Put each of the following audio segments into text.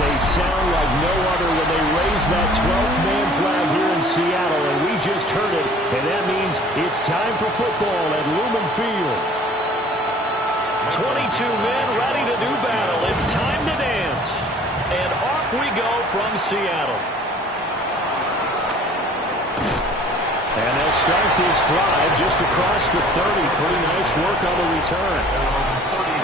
They sound like no other when they raise that 12th man flag here in Seattle, and we just heard it, and that means it's time for football at Lumen Field. 22 men ready to do battle. It's time to dance. And off we go from Seattle. And they'll start this drive just across the 30. Pretty nice work on the return.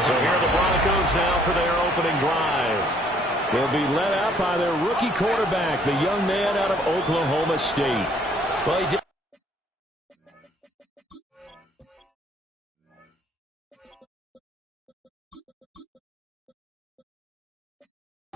So here are the Broncos now for their opening drive. They'll be led out by their rookie quarterback, the young man out of Oklahoma State. Well, he did.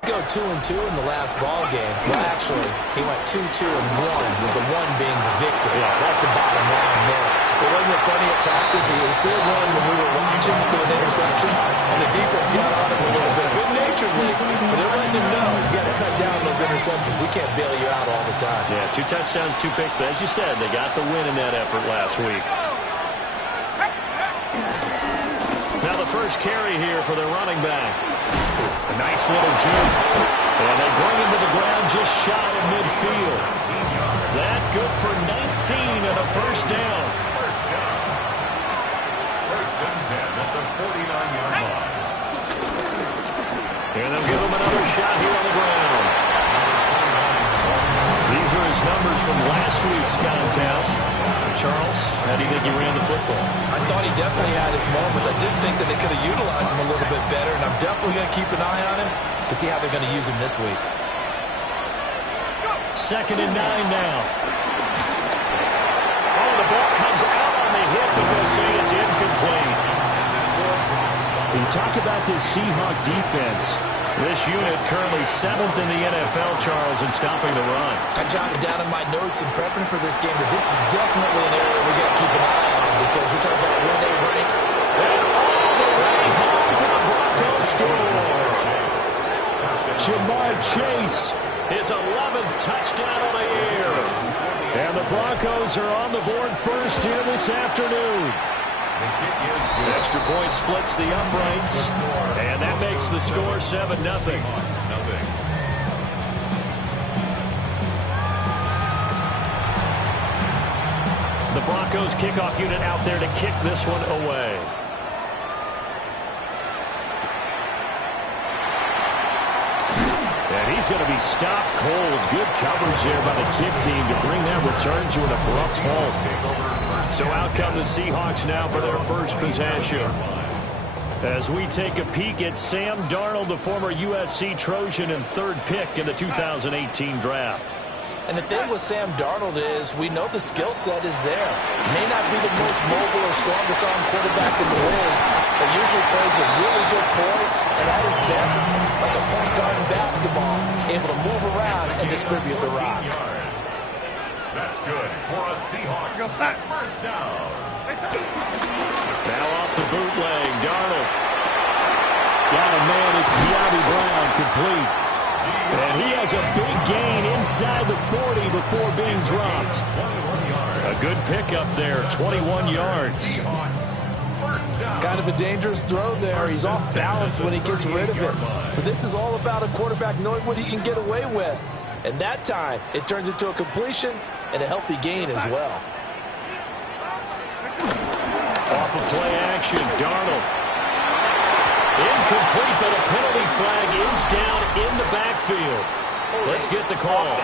Go 2-2 in the last ball game. Well, actually, he went 2-2-1, with the one being the victory. Yeah, that's the bottom line there. There wasn't plenty of practice. He threw one when we were watching, threw an interception, and the defense got on him a little bit. Good-naturedly, but they're letting him know you got to cut down those interceptions. We can't bail you out all the time. Yeah, 2 touchdowns, 2 picks, but as you said, they got the win in that effort last week. Now the first carry here for their running back. A nice little juke. And they bring him to the ground just shy of midfield. That good for 19 and a first down. First and 10 at the 49-yard line. And they'll give him another shot here on the ground. These are his numbers from last week's contest. Charles, how do you think he ran the football? I thought he definitely had his moments. I did think that they could have utilized him a little bit better, and I'm definitely going to keep an eye on him to see how they're going to use him this week. 2nd and 9 now. Oh, the ball comes out on the hit, but they'll say it's incomplete. We talk about this Seahawk defense. This unit currently 7th in the NFL, Charles, in stopping the run. I jotted down in my notes in prepping for this game that this is definitely an area we got to keep an eye on because you're talking about where they rank. And all the way home for the Broncos score. Jamar Chase, his 11th touchdown on the year. And the Broncos are on the board first here this afternoon. Extra point splits the uprights, and that makes the score 7-0. The Broncos kickoff unit out there to kick this one away. And he's going to be stopped cold. Good coverage there by the kick team to bring that return to an abrupt halt. So out come the Seahawks now for their first possession. As we take a peek at Sam Darnold, the former USC Trojan and 3rd pick in the 2018 draft. And the thing with Sam Darnold is we know the skill set is there. May not be the most mobile or strongest arm quarterback in the league, but usually plays with really good poise and at his best, like a point guard in basketball, able to move around and distribute the rock. That's good for a Seahawks first down. Now off the bootleg, Darnold. Got a man, it's De'Ami Brown, complete. And he has a big gain inside the 40 before being dropped. A good pickup there, 21 yards. Kind of a dangerous throw there. He's off balance when he gets rid of it. But this is all about a quarterback knowing what he can get away with. And that time, it turns into a completion and a healthy gain as well. Off of play action, Darnold. Incomplete, but a penalty flag is down in the backfield. Let's get the call.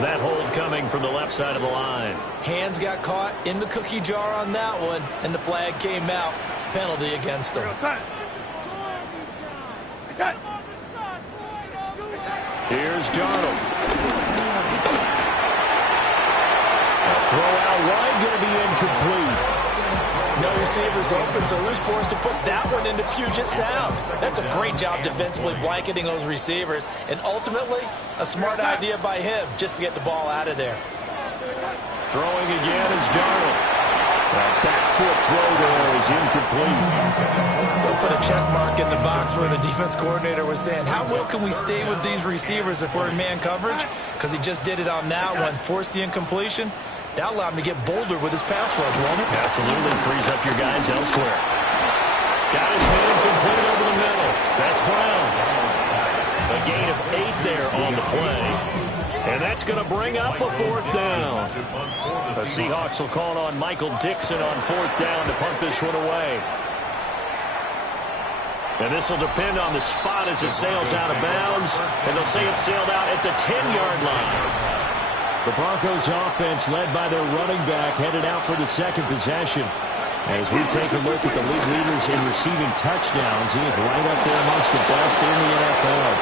That hold coming from the left side of the line. Hands got caught in the cookie jar on that one, and the flag came out. Penalty against him. Here's Darnold. A throw out wide, going to be incomplete. No receivers open, so who's forced to put that one into Puget Sound? That's a great job defensively blanketing those receivers, and ultimately, a smart idea by him just to get the ball out of there. Throwing again is Darnold. That back foot throw there is incomplete. They'll put a check mark in the box where the defense coordinator was saying, how well can we stay with these receivers if we're in man coverage? Because he just did it on that one, forced the incompletion. That allowed him to get bolder with his pass rush, won't it? Absolutely, frees up your guys elsewhere. there on the play. And that's going to bring up a 4th down. The Seahawks will call on Michael Dixon on 4th down to punt this one away. And this will depend on the spot as it sails out of bounds. And they'll say it sailed out at the 10-yard line. The Broncos offense, led by their running back, headed out for the second possession. As we take a look at the league leaders in receiving touchdowns, he is right up there amongst the best in the NFL.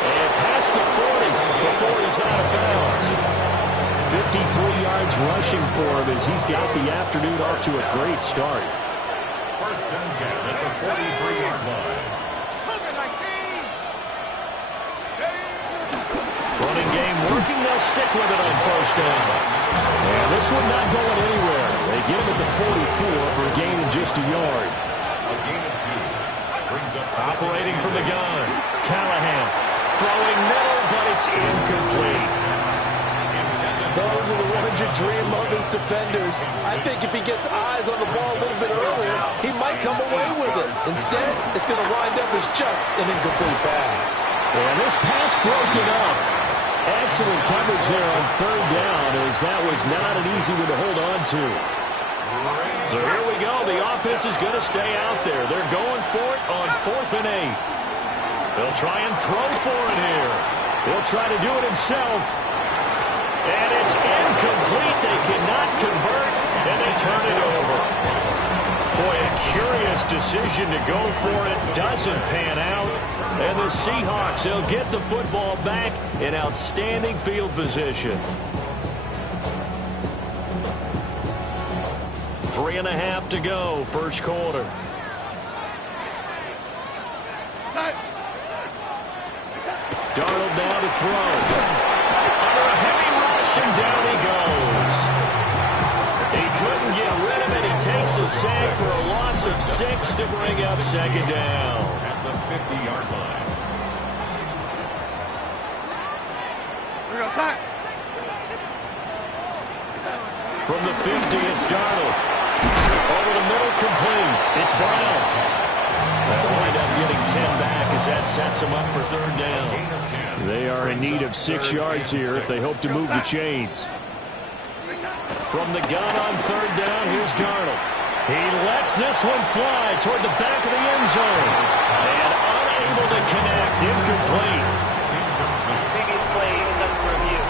And past the 40 before he's out of bounds. 53 yards rushing for him as he's got the afternoon off to a great start. 1st and 10 at the 43-yard line. Running game working, they'll stick with it on 1st down. And this one not going anywhere. They get him at the 44 for a gain of just a yard. A gain of 2. Brings up operating from the gun. Callahan throwing middle, but it's incomplete. Those are the ones you dream of as defenders. I think if he gets eyes on the ball a little bit earlier, he might come away with it. Instead, it's going to wind up as just an incomplete pass. And this pass broken up. Excellent coverage there on 3rd down, as that was not an easy one to hold on to. So here we go. The offense is going to stay out there. They're going for it on 4th and 8. They'll try and throw for it here. He'll try to do it himself. And it's incomplete. They cannot convert, and they turn it over. Boy, a curious decision to go for it. Doesn't pan out. And the Seahawks, they'll get the football back in outstanding field position. 3.5 to go, 1st quarter. Darnold now to throw. Under a heavy rush, and down he goes. He couldn't get rid of it. He takes a sack for a loss of 6 to bring up 2nd down. at the 50-yard line. From the 50, it's Darnold. Over the middle, complete. It's Brown. They'll wind up getting 10 back as that sets them up for 3rd down. They are in need of 6 yards here if they hope to move the chains. From the gun on 3rd down, here's Darnold. He lets this one fly toward the back of the end zone. And unable to connect, incomplete. Biggest play is under review.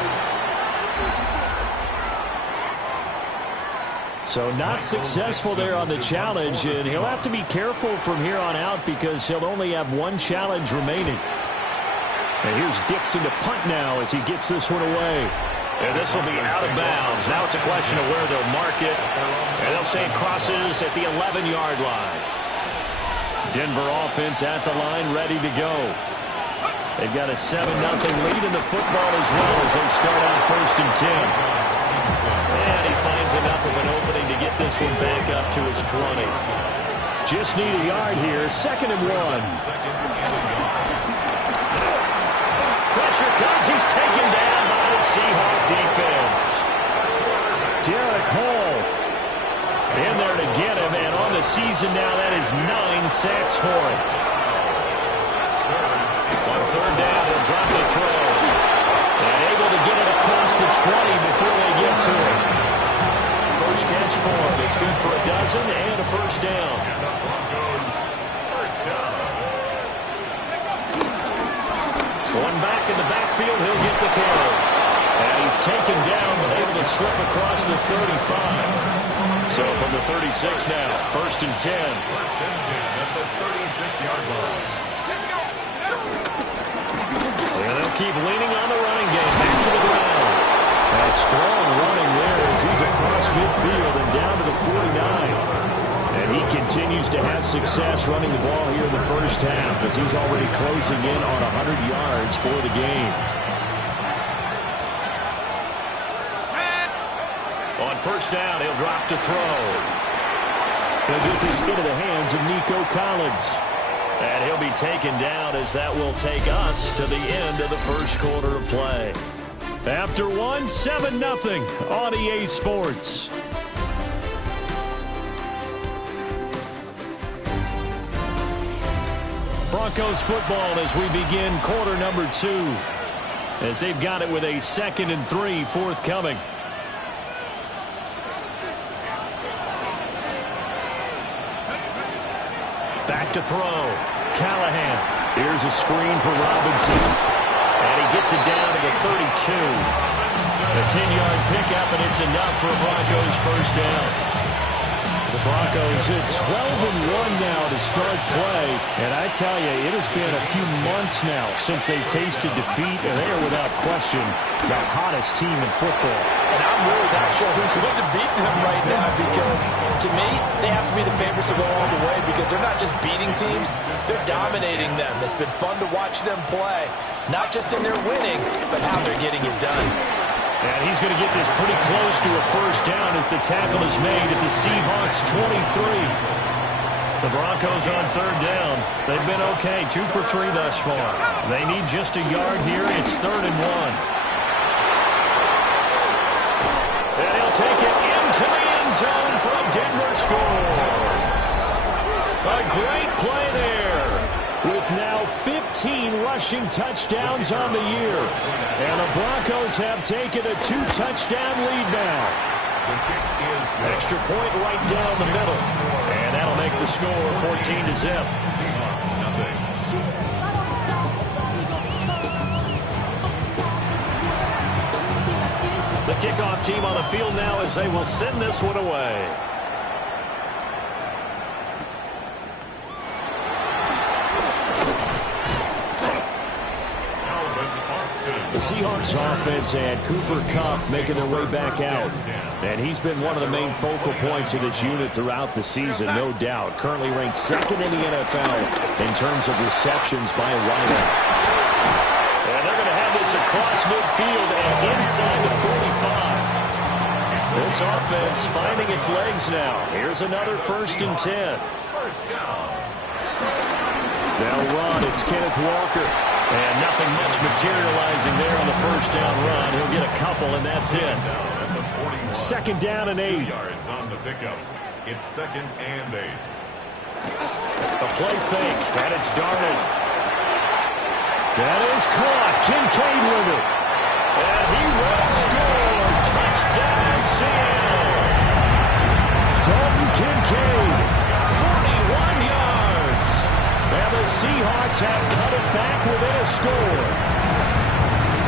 So not successful there on the challenge, and he'll have to be careful from here on out because he'll only have 1 challenge remaining. And here's Dixon to punt now as he gets this one away. And this will be out of bounds. Now it's a question of where they'll mark it. And they'll say it crosses at the 11-yard line. Denver offense at the line, ready to go. They've got a 7-0 lead in the football as well as they start out 1st and 10. And he finds enough of an opening to get this one back up to his 20. Just need a yard here, 2nd and 1. Pressure comes, he's taken down by the Seahawk defense. Derek Hall in there to get him, and on the season now, that is 9 sacks for him. On 3rd down, he'll drop the throw. And able to get it across the 20 before they get to it. First catch for him. It's good for a dozen and a 1st down. And the Broncos, 1st down. One back in the backfield, he'll get the carry. And he's taken down, but able to slip across the 35. So from the 36 now, 1st and 10. 1st and 10 at the 36-yard line. And they'll keep leaning on the running game. Back to the ground. And strong running there as he's across midfield and down to the 49. And he continues to have success running the ball here in the 1st half as he's already closing in on 100 yards for the game. On 1st down, he'll drop to throw. He'll get this into the hands of Nico Collins. And he'll be taken down as that will take us to the end of the 1st quarter of play. After 7-0 on EA Sports. Broncos football as we begin quarter number 2. As they've got it with a 2nd and 3 forthcoming. Back to throw. Callahan. Here's a screen for Robinson. And he gets it down to the 32. A 10-yard pickup, and it's enough for a Broncos first down. The Broncos at 12-1 now to start play. And I tell you, it has been a few months now since they've tasted defeat, and they are without question the hottest team in football. And I'm really not sure who's going to beat them right now because, to me, they have to be the favorites to go all the way because they're not just beating teams, they're dominating them. It's been fun to watch them play, not just in their winning, but how they're getting it done. And he's going to get this pretty close to a first down as the tackle is made at the Seahawks 23. The Broncos on third down. They've been okay, 2 for 3 thus far. They need just a yard here. It's 3rd and 1. And he'll take it into the end zone from Denver score. A great play there. With now 15 rushing touchdowns on the year. And the Broncos have taken a 2-touchdown lead now. Extra point right down the middle. And that'll make the score 14-0. Seahawks nothing. The kickoff team on the field now as they will send this one away. The Seahawks offense and Cooper Kupp making their way back out. And he's been one of the main focal points of this unit throughout the season, no doubt. Currently ranked 2nd in the NFL in terms of receptions by a wideout. And they're going to have this across midfield and inside the 45. This offense finding its legs now. Here's another 1st and 10. First down. They'll run. It's Kenneth Walker. And nothing much materializing there on the first down run. He'll get a couple, and that's it. 2nd down and 8. 2 yards on the pickup. It's 2nd and 8. A play fake, and it's darted. That is caught. Kincaid with it. And he will score. Touchdown, Seattle. Dalton Kincaid, 41 yards. And the Seahawks have cut it back within a score.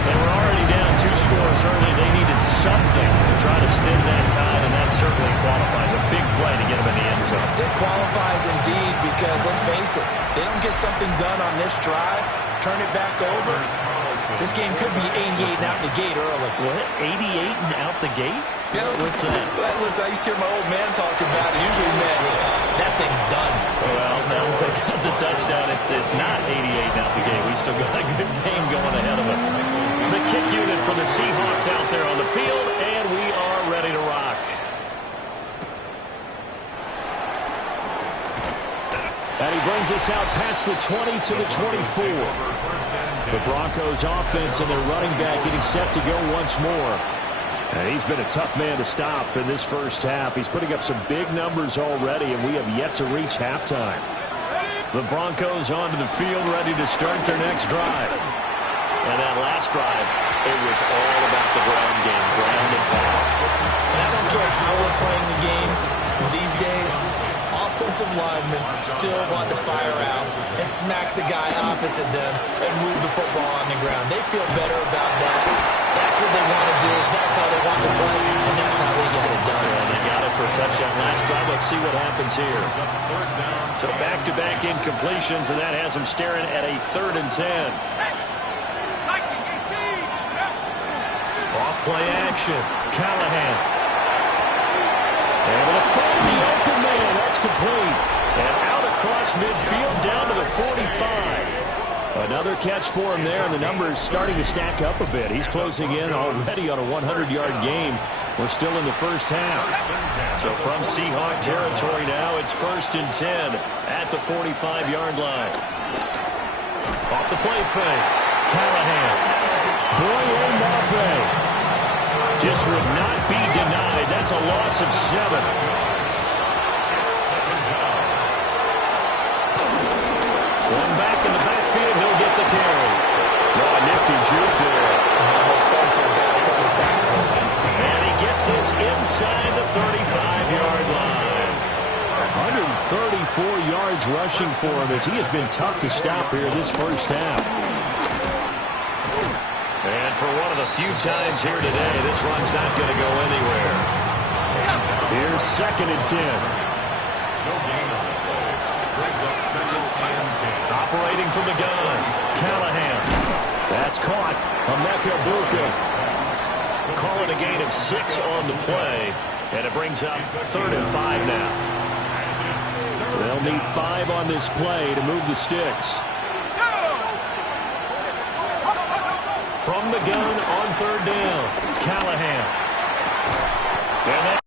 They were already down 2 scores early. They needed something to try to stem that tide, and that certainly qualifies. A big play to get them in the end zone. It qualifies indeed because, let's face it, they don't get something done on this drive, turn it back over. This game could be 88 and out the gate early. What? 88 and out the gate? Yeah. What's that? Well, listen, I used to hear my old man talk about it. Usually meant that thing's done. Well, now that they got the touchdown, it's not 88 out the gate. We still got a good game going ahead of us. The kick unit for the Seahawks out there on the field, and we are ready to rock. And he brings us out past the 20 to the 24. The Broncos offense and their running back getting set to go once more. And he's been a tough man to stop in this first half. He's putting up some big numbers already, and we have yet to reach halftime. The Broncos onto the field, ready to start their next drive. And that last drive, it was all about the ground game, ground and pound. And I don't care how we're playing the game these days, offensive linemen still want to fire out and smack the guy opposite them and move the football on the ground. They feel better about that. That's what they want to do. That's how they want to play, and that's how they got it done. And they got it for a touchdown last drive. Let's see what happens here. So back-to-back incompletions, and that has them staring at a 3rd and 10. Off-play action. Callahan. Able to find the open man. That's complete. And out across midfield down to the 45. Another catch for him there, and the numbers starting to stack up a bit. He's closing in already on a 100-yard game. We're still in the first half. So from Seahawk territory now, it's 1st and 10 at the 45-yard line. Off the play fake. Callahan. Boye Mafe. Just would not be denied. That's a loss of 7. Going back and carry. Oh, nifty juke there. Almost fun for a guy trying to tackle him. And he gets this inside the 35-yard line. 134 yards rushing for him as he has been tough to stop here this first half. And for one of the few times here today, this run's not going to go anywhere. Here's 2nd and 10. No gain on the play. Brings up 2nd and 10. Operating from the gun, Callahan. That's caught. Emeka Buka. Call it a gain of 6 on the play, and it brings up 3rd and 5 now. They'll need 5 on this play to move the sticks. From the gun on 3rd down, Callahan. And that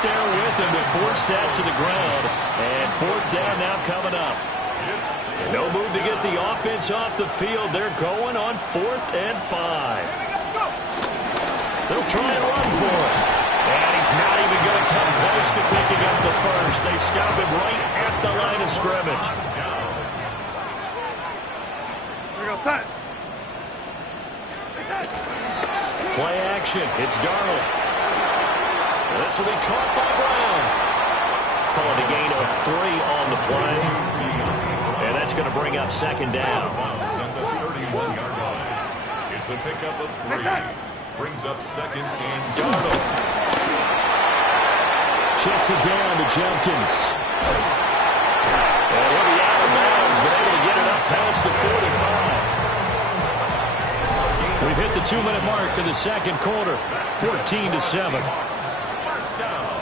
right there with him to force that to the ground. And fourth down now coming up. No move to get the offense off the field. They're going on 4th and 5. They'll try and run for it. And he's not even going to come close to picking up the first. They stop him right at the line of scrimmage. Here we go, set. Play action. It's Darnold. This will be caught by Brown. Calling a gain of 3 on the play. And that's going to bring up 2nd down. It's a pickup of 3. Brings up 2nd and Darnold checks it down to Jenkins. And he'll be out of bounds, but able to get it up past the 45. We've hit the 2-minute mark of the second quarter. 14-7. First down.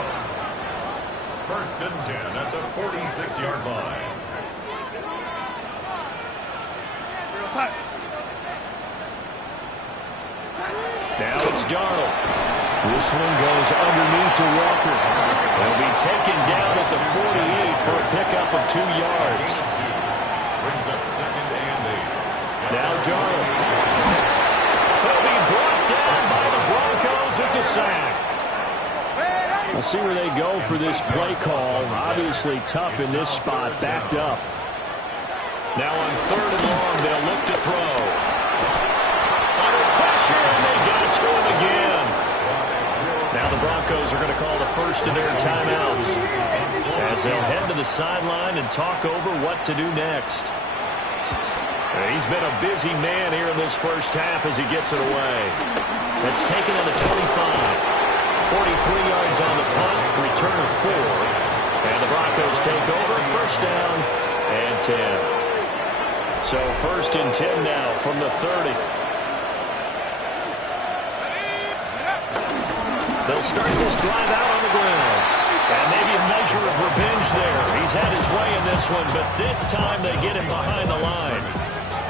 1st and 10 at the 46-yard line. Now it's Darnold. This one goes underneath to Walker. He'll be taken down at the 48 for a pickup of 2 yards. Brings up 2nd and 8. Now Darnold. He'll be brought down by the Broncos. It's a sack. We'll see where they go for this play call. Obviously tough in this spot, backed up. Now on 3rd and long, they'll look to throw. Under pressure, and they get it to him again. Now the Broncos are going to call the first of their timeouts as they'll head to the sideline and talk over what to do next. He's been a busy man here in this first half as he gets it away. That's taken on the 25. 43 yards on the punt, return of 4. And the Broncos take over, first down and 10. So 1st and 10 now from the 30. They'll start this drive out on the ground. And maybe a measure of revenge there. He's had his way in this one, but this time they get him behind the line.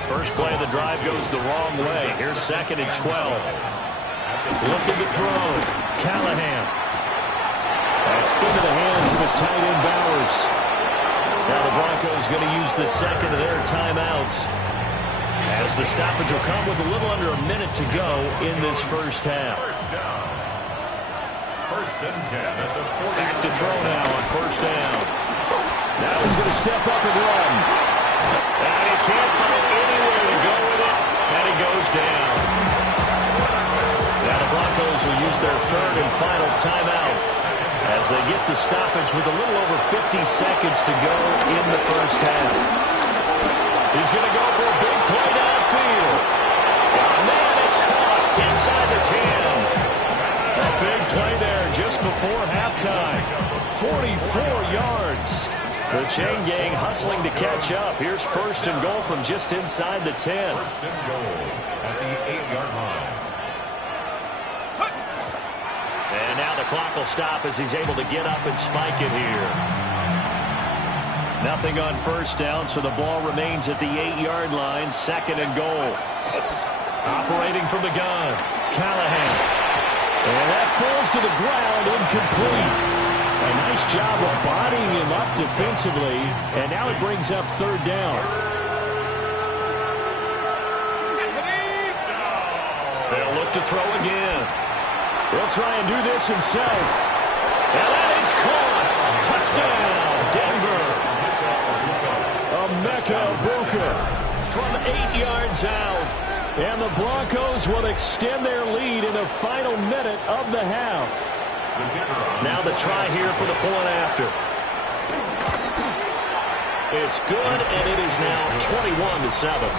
First play of the drive goes the wrong way. Here's 2nd and 12. Looking to throw. Callahan. That's into the hands of his tight end Bowers. Now the Broncos going to use the second of their timeouts as the stoppage will come with a little under a minute to go in this first half. First down. 1st and 10 at the 40. Back to throw now on first down. Now he's going to step up and run. And he can't find anywhere to go with it. And he goes down. Now the Broncos will use their 3rd and final timeout as they get the stoppage with a little over 50 seconds to go in the first half. He's going to go for a big play downfield. Oh, man, it's caught inside the 10. A big play there just before halftime. 44 yards. The chain gang hustling to catch up. Here's 1st and goal from just inside the 10. 1st and goal at the 8-yard line. And now the clock will stop as he's able to get up and spike it here. Nothing on first down, so the ball remains at the 8-yard line. 2nd and goal. Operating from the gun, Callahan. And that falls to the ground, incomplete. A nice job of bodying him up defensively, and now it brings up 3rd down. They'll look to throw again. He'll try and do this himself. And that is caught. Touchdown, Denver. Emeka Buka from 8 yards out. And the Broncos will extend their lead in the final minute of the half. Now the try here for the point after. It's good, and it is now 21-7.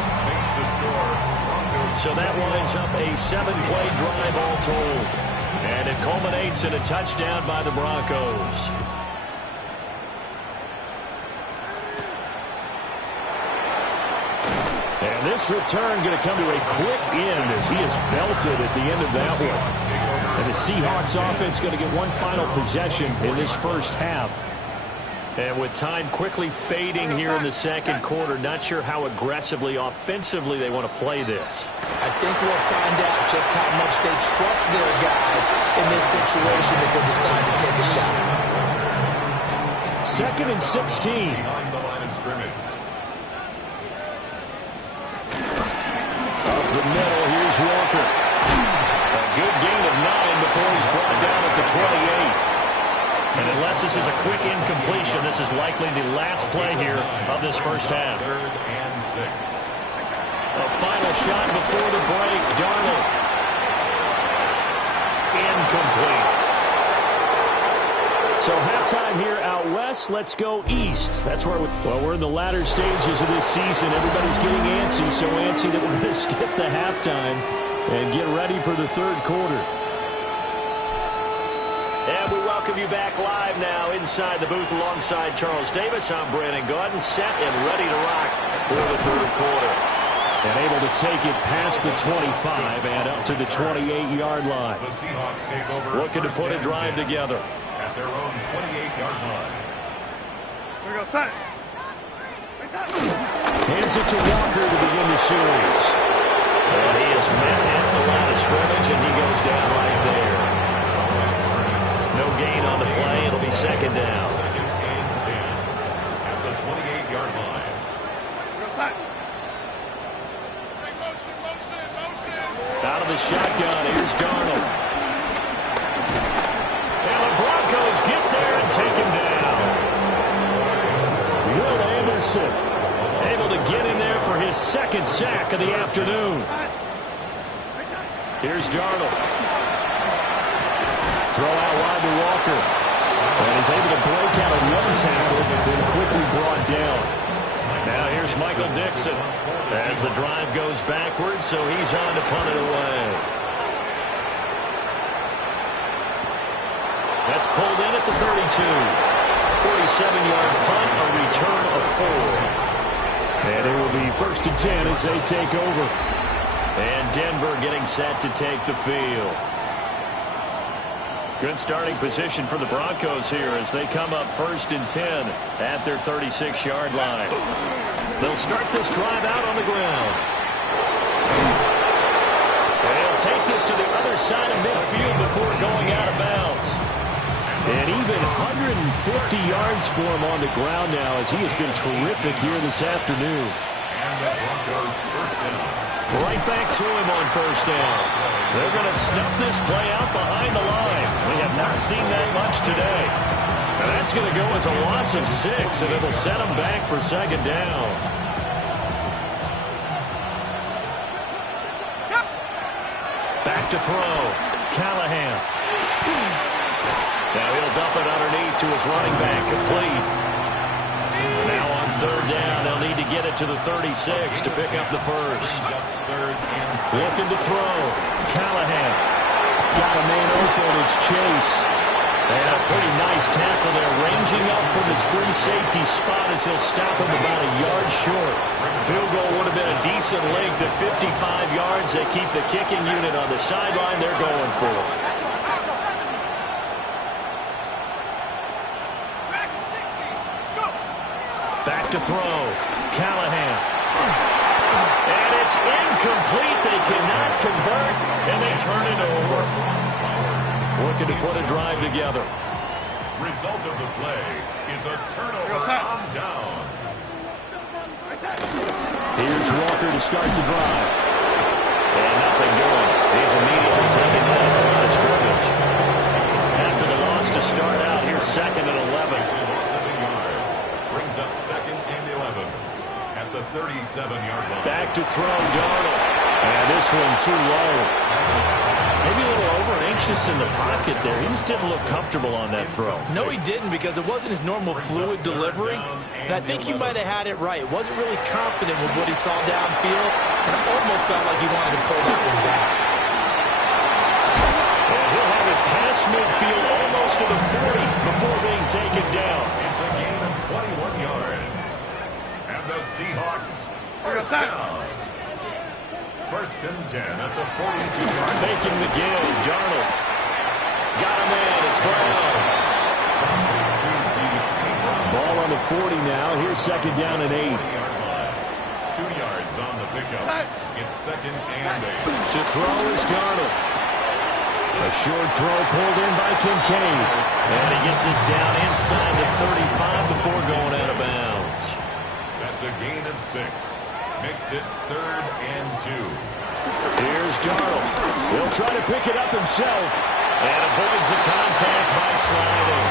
So that winds up a 7-play drive all told. And it culminates in a touchdown by the Broncos. And this return going to come to a quick end as he is belted at the end of that one. And the Seahawks offense going to get one final possession in this first half. And with time quickly fading here in the second quarter, not sure how aggressively, offensively they want to play this. I think we'll find out just how much they trust their guys in this situation if they decide to take a shot. 2nd and 16. Behind the line of scrimmage. Up the middle, here's Walker. A good gain of 9 before he's brought down at the 28. And unless this is a quick incompletion, this is likely the last play here of this first half. 3rd and 6. A final shot before the break. Darnold. Incomplete. So halftime here out west. Let's go east. That's where we're in the latter stages of this season. Everybody's getting antsy, so antsy that we're going to skip the halftime and get ready for the third quarter. And we welcome you back live now inside the booth alongside Charles Davis. I'm Brandon Gaudin, set and ready to rock for the third quarter. And able to take it past the 25 and up to the 28-yard line. The Seahawks take over. Looking to put a drive together. At their own 28-yard line. Here we go, set. Hands it to Walker to begin the series. And he is met at the line of scrimmage, and he goes down right there. No gain on the play. It'll be second down. 2nd and 10 at the 28-yard line. Here we go, set. Out of the shotgun, here's Darnold. And the Broncos get there and take him down. Will Anderson able to get in there for his second sack of the afternoon. Here's Darnold. Throw out wide to Walker. And he's able to break out of one tackle, but then quickly brought down. Now here's Michael Dixon as the drive goes backwards, so he's on to punt it away. That's pulled in at the 32. 47-yard punt, a return of 4. And it will be 1st and 10 as they take over. And Denver getting set to take the field. Good starting position for the Broncos here as they come up 1st and 10 at their 36-yard line. They'll start this drive out on the ground. And they'll take this to the other side of midfield before going out of bounds. And even 150 yards for him on the ground now as he has been terrific here this afternoon. And the Broncos first down. Right back to him on 1st down. They're going to snuff this play out behind the line. We have not seen that much today. And that's going to go as a loss of 6, and it'll set them back for 2nd down. Back to throw. Callahan. Now he'll dump it underneath to his running back, complete. Now on 3rd down, they'll need to get it to the 36 to pick up the first. 3rd and 6. Looking to throw. Callahan. Got a man open. It's Chase. And a pretty nice tackle there, ranging up from his free safety spot as he'll stop him about a yard short. Field goal would have been a decent length at 55 yards. They keep the kicking unit on the sideline. They're going for it. Back to throw. Callahan. And it's incomplete. They cannot convert, and they turn it over. Looking to put a drive together. Result of the play is a turnover on downs. Here's Walker to start the drive. And nothing doing. He's immediately taken down at the line of scrimmage. After the loss to start out, here's 2nd and 11. Loss of a yard. Brings up 2nd and 11 at the 37-yard line. Back to throw, Darnold. And this one too low. Maybe a little over-anxious in the pocket there. He just didn't look comfortable on that throw. No, he didn't, because it wasn't his normal fluid delivery. And I think you might have had it right. Wasn't really confident with what he saw downfield, and it almost felt like he wanted to pull that one back. And he'll have it past midfield almost to the 40 before being taken down. It's a gain of 21 yards. And the Seahawks first down. 1st and 10 at the 42-yard line. Faking the give. Darnold. Got him in. It's Brown. Ball ball on the 40 now. Here's second down and 8. 2 yards on the pickup. It's second and 8. To throw is Darnold. A short throw pulled in by Kincaid. And he gets us down inside the 35 before going out of bounds. That's a gain of 6. Makes it third and 2. Here's Darnold. He'll try to pick it up himself. And avoids the contact by sliding.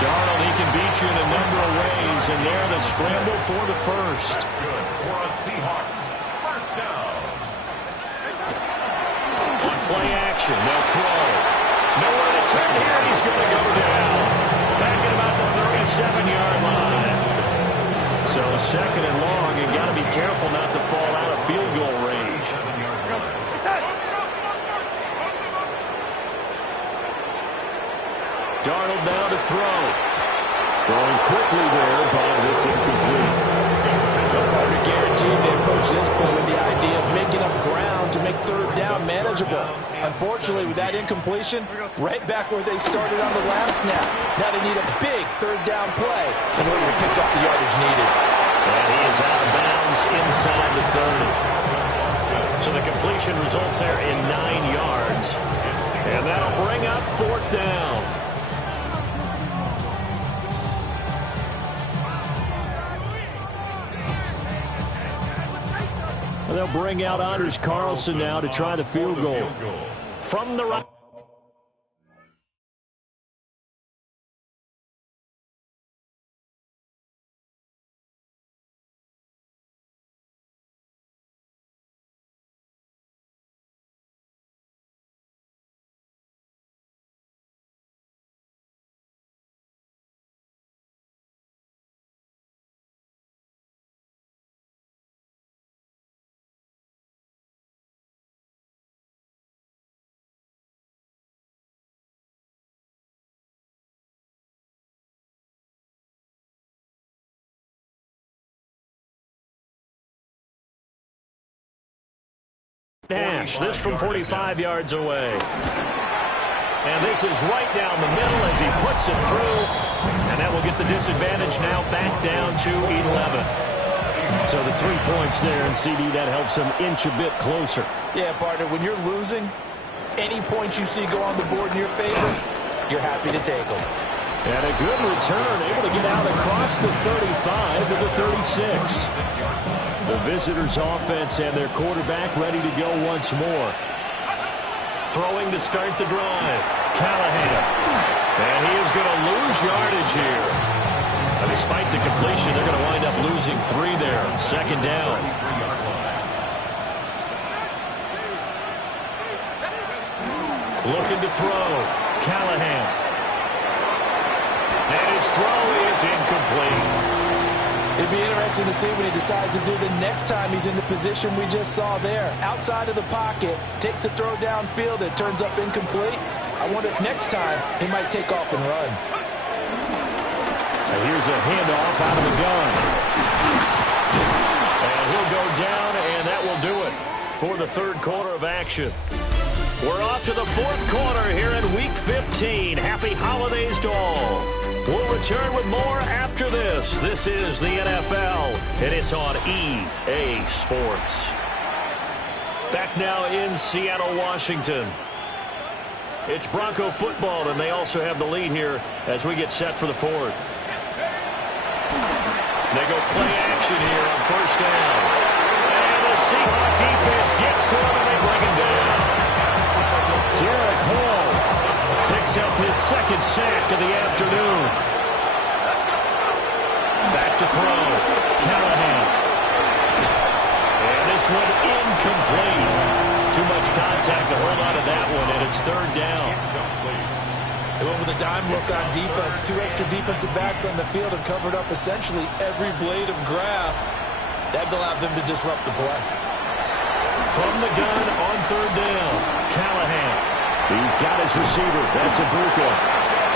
Darnold, he can beat you in a number of ways. And there, the scramble for the first. That's good for a Seahawks. First down. On play action, they'll throw. Nowhere to turn here. He's going to go down. Back at about the 37-yard line. So second and long, you got to be careful not to fall out of field goal range. Darnold now to throw. Throwing quickly there, but it's incomplete. Hard to guarantee they approach this point with the idea of making up ground to make third down manageable. Unfortunately, with that incompletion, right back where they started on the last snap. Now they need a big third down play in order to pick up the yardage needed. And he is out of bounds inside the 30. So the completion results there in 9 yards. And that'll bring up fourth down. They'll bring out Anders Carlson now to try the field goal. From the right. Nash, this from 45 yards away. And this is right down the middle as he puts it through. And that will get the disadvantage now back down to 11. So the 3 points there, and CD, that helps him inch a bit closer. Yeah, partner, when you're losing, any points you see go on the board in your favor, you're happy to take them. And a good return, able to get out across the 35 to the 36. The visitors' offense and their quarterback ready to go once more. Throwing to start the drive. Callahan. And he is going to lose yardage here. And despite the completion, they're going to wind up losing 3 there. Second down. Looking to throw. Callahan. And his throw is incomplete. It'd be interesting to see what he decides to do the next time he's in the position we just saw there. Outside of the pocket, takes a throw downfield, it turns up incomplete. I wonder if next time he might take off and run. And here's a handoff out of the gun. And he'll go down, and that will do it for the third quarter of action. We're off to the fourth quarter here in Week 15. Happy holidays to all. We'll return with more after this. This is the NFL, and it's on EA Sports. Back now in Seattle, Washington. It's Bronco football, and they also have the lead here as we get set for the fourth. They go play action here on first down. And the Seahawk defense gets to him, and they bring him down. Derek Hall picks up his second sack of the afternoon. Back to throw. Callahan. And this one incomplete. Too much contact to hold on to that one, and it's third down. They went with a dime look on defense. 2 extra defensive backs on the field have covered up essentially every blade of grass. That allowed them to disrupt the play. From the gun on third down. Callahan. He's got his receiver. That's Ibuka.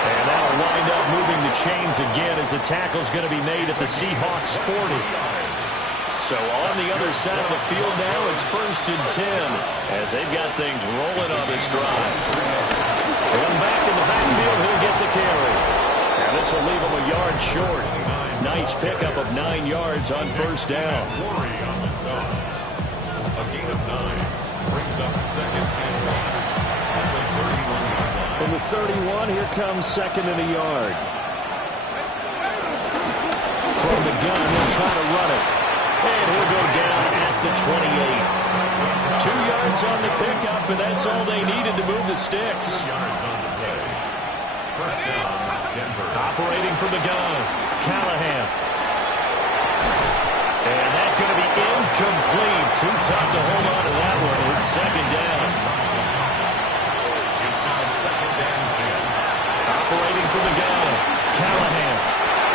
And that'll wind up moving the chains again as the tackle's going to be made at the Seahawks 40. So on the other side of the field now, it's first and 10 as they've got things rolling on this drive. One back in the backfield, he'll get the carry. And this will leave him a yard short. Nice pickup of 9 yards on first down. A gain of 9 brings up second and 1 at the 31-yard line. From the 31, here comes second and a yard. From the gun, he'll try to run it. And he'll go down at the 28. 2 yards on the pickup, and that's all they needed to move the sticks. 2 yards on the play. First down, Denver. Operating from the gun, Callahan. And that's going to be incomplete. Too tough to hold on to that one. It's second down. It's now second and 10. Operating from the gun, Callahan.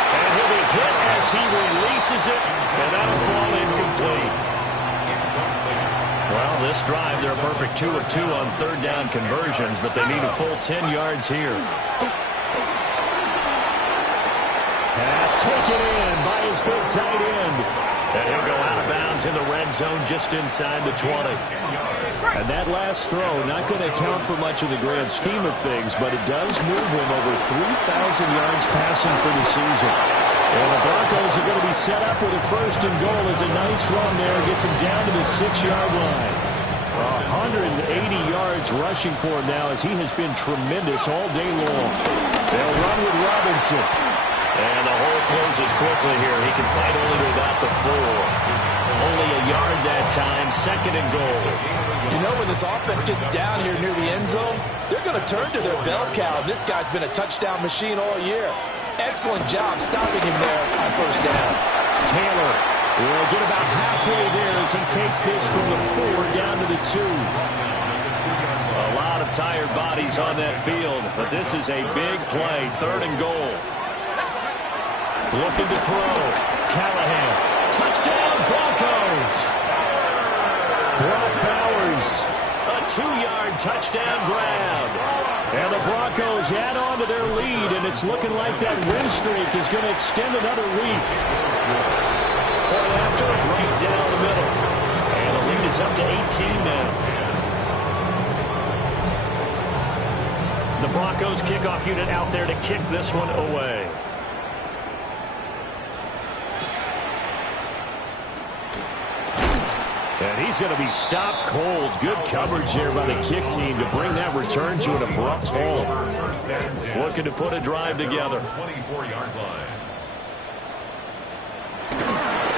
And he'll be hit as he releases it, and that'll fall incomplete. Well, this drive, they're a perfect 2 of 2 on third down conversions, but they need a full 10 yards here. Pass taken in by his big tight end. And he'll go out of bounds in the red zone just inside the 20. And that last throw, not going to account for much of the grand scheme of things, but it does move him over 3,000 yards passing for the season. And the Broncos are going to be set up with a first and goal as a nice run there. Gets him down to the 6-yard line. 180 yards rushing for him now as he has been tremendous all day long. They'll run with Robinson. And the hole closes quickly here. He can fight only to about the 4. Only a yard that time. Second and goal. You know, when this offense gets down here near the end zone, they're going to turn to their bell cow. This guy's been a touchdown machine all year. Excellent job stopping him there on first down. Taylor will get about halfway there as he takes this from the 4 down to the 2. A lot of tired bodies on that field, but this is a big play. Third and goal. Looking to throw. Callahan. Touchdown, Broncos. Brock Bowers. A 2-yard touchdown grab. And the Broncos add on to their lead, and it's looking like that win streak is going to extend another week. Point after, right down the middle. And the lead is up to 18 now. The Broncos kickoff unit out there to kick this one away. And he's going to be stopped cold. Good coverage here by the kick team to bring that return to an abrupt halt. Looking to put a drive together. 24-yard line.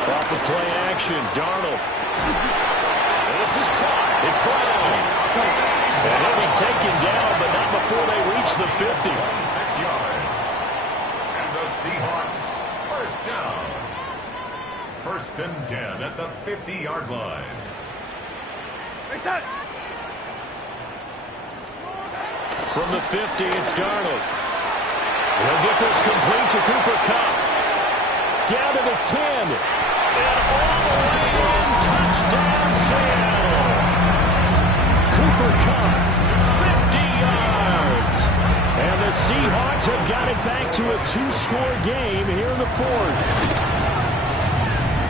Off the play action, Darnold. This is caught. It's Brown. And he'll be taken down, but not before they reach the 50. 6 yards. And the Seahawks first down. First and 10 at the 50-yard line. From the 50, it's Darnold. He'll get this complete to Cooper Kupp. Down to the 10. And all the way in. Touchdown, Seattle. Cooper Kupp, 50 yards. And the Seahawks have got it back to a 2-score game here in the 4th.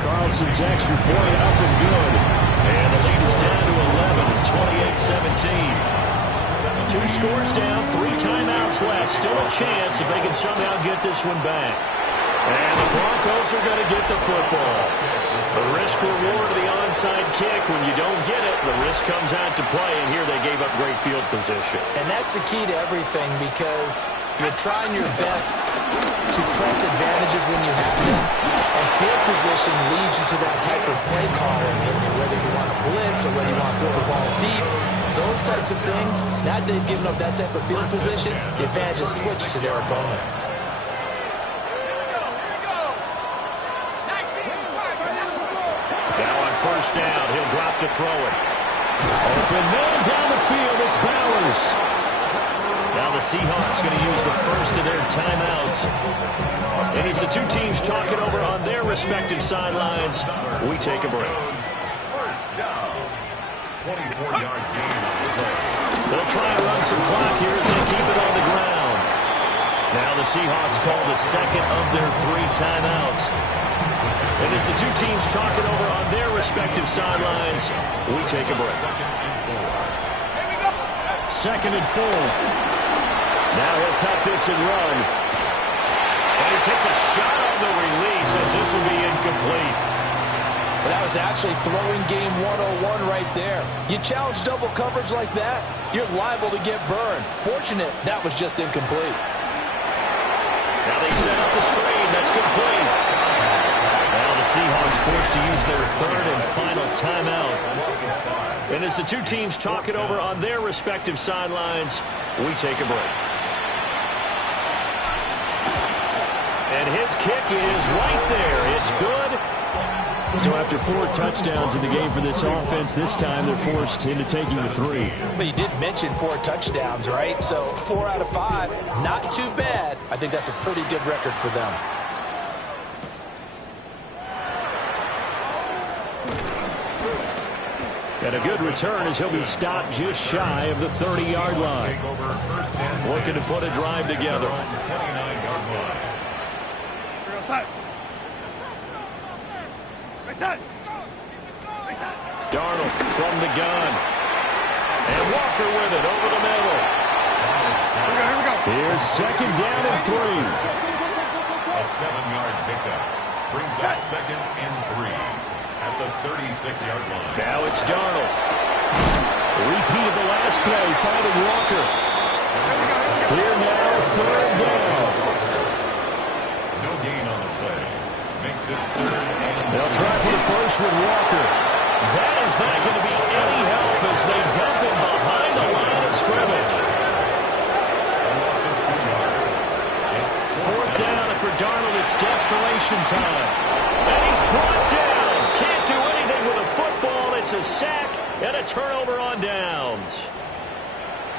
Carlson's extra point up and good. And the lead is down to 11 at 28-17. 2 scores down, 3 timeouts left. Still a chance if they can somehow get this one back. And the Broncos are going to get the football. The risk-reward of the onside kick. When you don't get it, the risk comes out to play. And here they gave up great field position. And that's the key to everything, because you're trying your best to press advantages when you have them. And field position leads you to that type of play calling. And whether you want to blitz or whether you want to throw the ball deep, those types of things, now they've given up that type of field position, the advantage is switched to their opponent. Now on first down, he'll drop to throw it. Open man down the field, it's Bowers. Now the Seahawks going to use the first of their timeouts. And as the two teams talk it over on their respective sidelines, we take a break. First down. 24-yard gain on the play. They'll try and run some clock here as they keep it on the ground. Now the Seahawks call the second of their 3 timeouts. And as the two teams talk it over on their respective sidelines, we take a break. Second and 4. Now he'll tuck this and run. And he takes a shot on the release as this will be incomplete. Well, that was actually throwing game 101 right there. You challenge double coverage like that, you're liable to get burned. Fortunate that was just incomplete. Now they set up the screen. That's complete. Now the Seahawks forced to use their third and final timeout. And as the two teams talk it over on their respective sidelines, we take a break. And his kick is right there. It's good. So after 4 touchdowns in the game for this offense, this time they're forced into taking the 3. But you did mention 4 touchdowns, right? So 4 out of 5, not too bad. I think that's a pretty good record for them. And a good return as he'll be stopped just shy of the 30-yard line. Looking to put a drive together. Darnold from the gun. And Walker with it over the middle. Here we go. Here's second down and 3. A 7-yard pickup brings up second and 3 at the 36-yard line. Now it's Darnold. Repeat of the last play, finding Walker. Here now, third down. No gain on the play. Makes it third and 3. They'll try for the first with Walker. That is not going to be any help as they dump him behind the line of scrimmage. Fourth down, and for Darnold, it's desperation time. And he's brought down. Can't do anything with a football. It's a sack and a turnover on downs.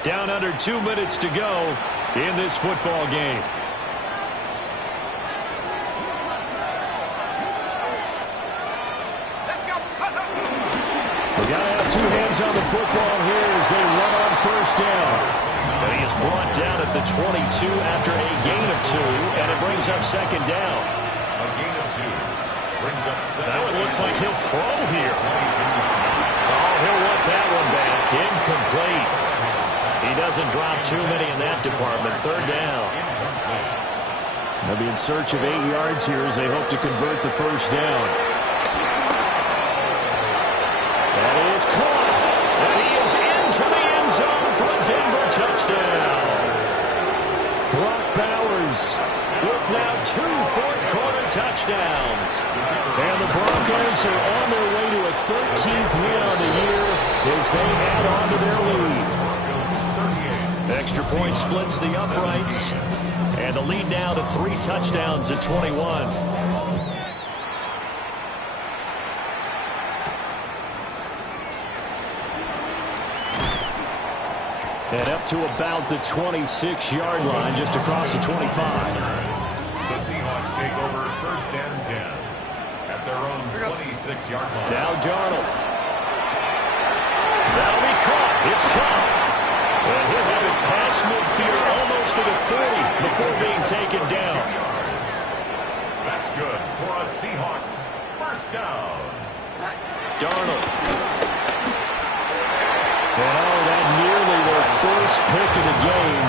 Down under 2 minutes to go in this football game. Got to have 2 hands on the football here as they run on first down. And he is brought down at the 22 after a gain of 2, and it brings up second down. A gain of 2 brings up second. That one looks like he'll throw here. Oh, he'll want that one back. Incomplete. He doesn't drop too many in that department. Third down. They'll be in search of 8 yards here as they hope to convert the first down. That is caught, and he is into the end zone for a Denver touchdown. Brock Bowers with now 2 fourth-quarter touchdowns. And the Broncos are on their way to a 13th win on the year as they add on to their lead. Extra point splits the uprights, and the lead now to 3 touchdowns at 21. And up to about the 26-yard line, just across the 25. The Seahawks take over first and 10 at their own 26-yard line. Now Darnold. That'll be caught. It's caught. And he'll have it past midfield almost to the 30 before being taken down. That's good for a Seahawks first down. Darnold. And oh, that nearly their first pick of the game,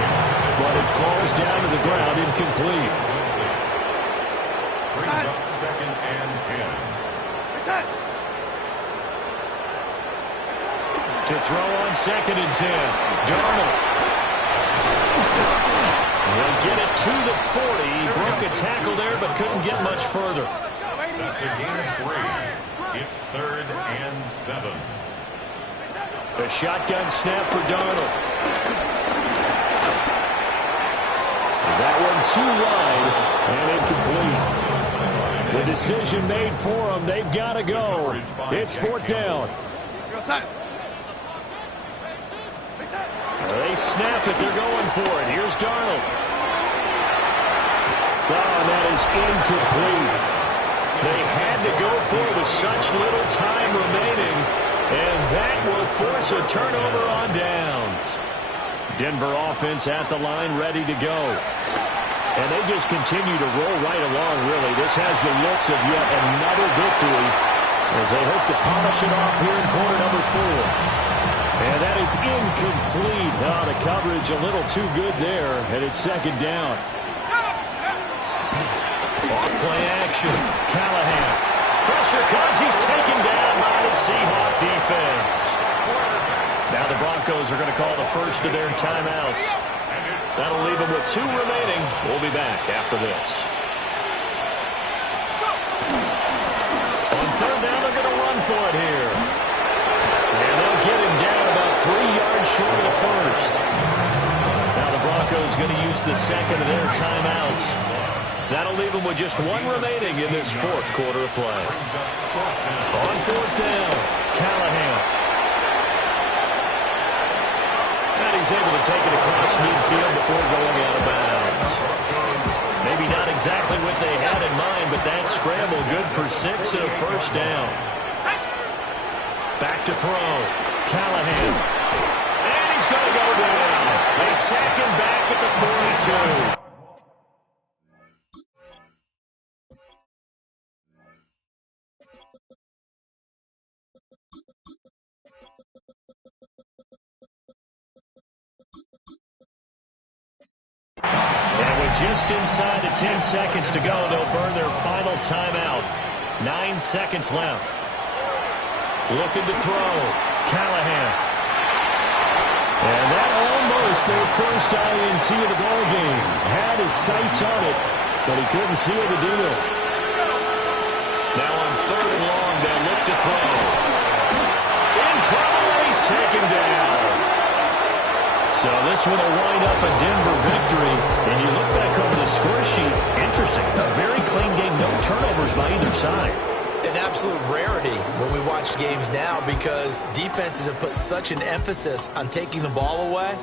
but it falls down to the ground incomplete. Brings up second and 10. To throw on second and 10. Darnold. They'll get it to the 40. He broke a tackle there, but couldn't get much further. That's a gain of 3. It's third and 7. The shotgun snap for Darnold. That one too wide and incomplete. The decision made for them. They've got to go. It's fourth down. They snap it. They're going for it. Here's Darnold. Oh, that is incomplete. They had to go for it with such little time remaining, and that will force a turnover on downs. Denver offense at the line, ready to go. And they just continue to roll right along, really. This has the looks of yet another victory as they hope to polish it off here in quarter number 4. And that is incomplete. Oh, the coverage a little too good there, and it's second down. Play action. Callahan. Pressure comes. He's taken down by the Seahawk defense. Now the Broncos are going to call the first of their timeouts. That'll leave them with 2 remaining. We'll be back after this. On third down, they're going to run for it here. And they'll get him down about 3 yards short of the first. Now the Broncos going to use the second of their timeouts. That'll leave them with just 1 remaining in this fourth quarter of play. On fourth down, Callahan. And he's able to take it across midfield before going out of bounds. Maybe not exactly what they had in mind, but that scramble good for 6 and a first down. Back to throw. Callahan. And he's going to go down. They sack him back at the 42. Just inside of 10 seconds to go, they'll burn their final timeout. 9 seconds left. Looking to throw. Callahan. And that almost their first INT of the ballgame. Had his sights on it, but he couldn't seal the deal. Now on third and long, they'll look to throw. In trouble, and he's taken down. So this one will wind up a Denver victory. And you look back over the score sheet, interesting. A very clean game, no turnovers by either side. An absolute rarity when we watch games now because defenses have put such an emphasis on taking the ball away.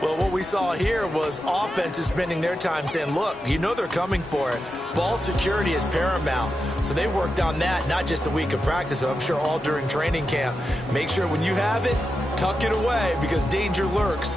Well, what we saw here was offenses spending their time saying, look, you know they're coming for it. Ball security is paramount. So they worked on that not just a week of practice, but I'm sure all during training camp. Make sure when you have it, tuck it away because danger lurks